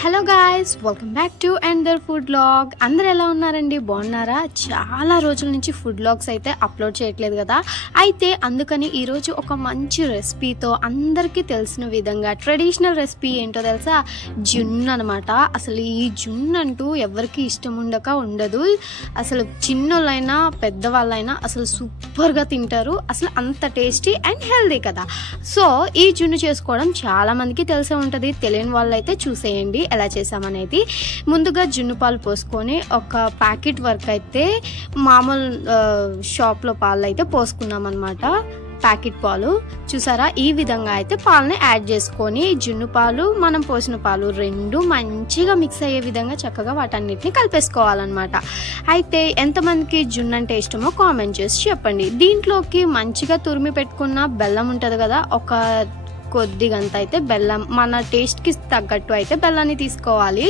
Hello guys, welcome back to under food vlog. అందరు ఎలా ఉన్నారండి? బాగున్నారా? చాలా రోజుల నుంచి ఫుడ్ వ్లాగ్స్ అయితే అప్లోడ్ చేయట్లేదు కదా. అయితే అందుకని ఈరోజు ఒక మంచి రెసిపీతో అందరికీ తెలిసిన విధంగా ట్రెడిషనల్ రెసిపీ ఏంటో తెలుసా? జున్ను అనమాట. అసలు ఈ జున్ను అంటూ ఎవరికి ఇష్టం ఉండదు. అసలు చిన్నోళ్ళైనా పెద్దవాళ్ళైనా అసలు సూపర్గా తింటారు. అసలు అంత టేస్టీ అండ్ హెల్దీ కదా. సో ఈ జున్ను చేసుకోవడం చాలా మందికి తెలిసే ఉంటుంది. తెలియని వాళ్ళైతే చూసేయండి ఎలా చేసామనేది. ముందుగా జున్ను పాలు పోసుకొని ఒక ప్యాకెట్ వరకు అయితే మామూలు షాప్లో పాలు అయితే పోసుకున్నాం అనమాట. ప్యాకెట్ పాలు చూసారా, ఈ విధంగా అయితే పాలని యాడ్ చేసుకొని జున్ను పాలు మనం పోసిన పాలు రెండు మంచిగా మిక్స్ అయ్యే విధంగా చక్కగా వాటన్నిటిని కలిపేసుకోవాలన్నమాట. అయితే ఎంతమందికి జున్ను అంటే ఇష్టమో కామెంట్ చేసి చెప్పండి. దీంట్లోకి మంచిగా తురిమి పెట్టుకున్న బెల్లం ఉంటుంది కదా, ఒక కొద్దిగంత అయితే బెల్లం, మన టేస్ట్కి తగ్గట్టు అయితే బెల్లాన్ని తీసుకోవాలి.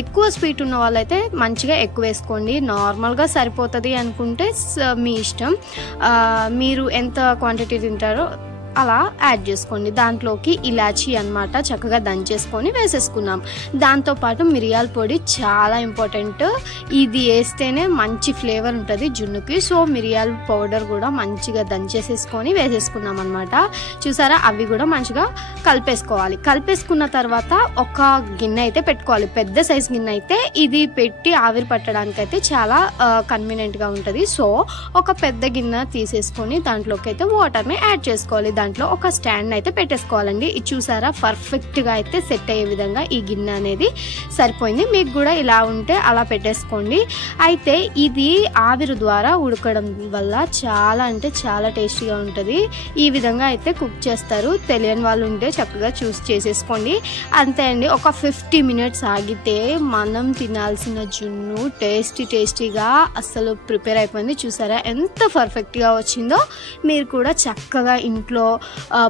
ఎక్కువ స్వీట్ ఉన్న వాళ్ళైతే మంచిగా ఎక్కువ వేసుకోండి. నార్మల్గా సరిపోతుంది అనుకుంటే మీ ఇష్టం. మీరు ఎంత క్వాంటిటీ తింటారో అలా యాడ్ చేసుకోండి. దాంట్లోకి ఇలాచీ అన్నమాట చక్కగా దంచేసుకొని వేసేసుకున్నాం. దాంతోపాటు మిరియాల పొడి చాలా ఇంపార్టెంట్. ఇది వేస్తేనే మంచి ఫ్లేవర్ ఉంటుంది జున్నుకి. సో మిరియాల పౌడర్ కూడా మంచిగా దంచేసేసుకొని వేసేసుకున్నాం అనమాట. చూసారా, అవి కూడా మంచిగా కలిపేసుకోవాలి. కలిపేసుకున్న తర్వాత ఒక గిన్నె అయితే పెట్టుకోవాలి. పెద్ద సైజ్ గిన్నె అయితే ఇది పెట్టి ఆవిరి పట్టడానికి అయితే చాలా కన్వీనియంట్గా ఉంటుంది. సో ఒక పెద్ద గిన్నె తీసేసుకొని దాంట్లోకి అయితే వాటర్ని యాడ్ చేసుకోవాలి. దాంట్లో ఒక స్టాండ్ అయితే పెట్టేసుకోవాలండి. ఇది చూసారా, పర్ఫెక్ట్గా అయితే సెట్ అయ్యే విధంగా ఈ గిన్నె అనేది సరిపోయింది. మీకు కూడా ఇలా ఉంటే అలా పెట్టేసుకోండి. అయితే ఇది ఆవిరి ద్వారా ఉడకడం వల్ల చాలా అంటే చాలా టేస్టీగా ఉంటుంది. ఈ విధంగా అయితే కుక్ చేస్తారు. తెలియని వాళ్ళు ఉంటే చక్కగా చూసి చేసేసుకోండి. అంతే అండి. ఒక 50 మినిట్స్ ఆగితే మనం తినాల్సిన జున్ను టేస్టీగా అసలు ప్రిపేర్ అయిపోయింది. చూసారా ఎంత పర్ఫెక్ట్గా వచ్చిందో. మీరు కూడా చక్కగా ఇంట్లో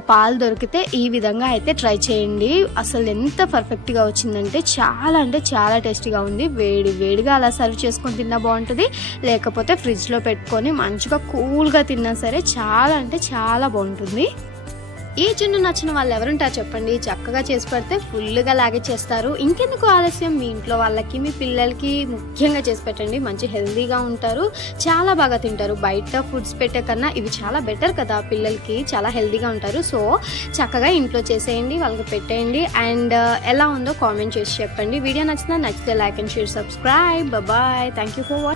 పాలు దొరికితే ఈ విధంగా అయితే ట్రై చేయండి. అసలు ఎంత పర్ఫెక్ట్గా వచ్చిందంటే చాలా టేస్టీగా ఉంది. వేడిగా అలా సర్వ్ చేసుకొని తిన్నా బాగుంటుంది. లేకపోతే ఫ్రిడ్జ్లో పెట్టుకొని మంచిగా కూల్గా తిన్నా సరే చాలా అంటే చాలా బాగుంటుంది. ఈ జున్ను నచ్చిన వాళ్ళు ఎవరుంటారు చెప్పండి? చక్కగా చేసి పెడితే ఫుల్గా లాగే చేస్తారు. ఇంకెందుకు ఆలస్యం, మీ ఇంట్లో వాళ్ళకి మీ పిల్లలకి ముఖ్యంగా చేసి పెట్టండి. మంచి హెల్దీగా ఉంటారు, చాలా బాగా తింటారు. బయట ఫుడ్స్ పెట్టే కన్నా ఇవి చాలా బెటర్ కదా. పిల్లలకి చాలా హెల్దీగా ఉంటారు. సో చక్కగా ఇంట్లో చేసేయండి, వాళ్ళకి పెట్టేయండి. అండ్ ఎలా ఉందో కామెంట్ చేసి చెప్పండి. వీడియో నచ్చితే like and share, subscribe. Bye. Thank you for watching.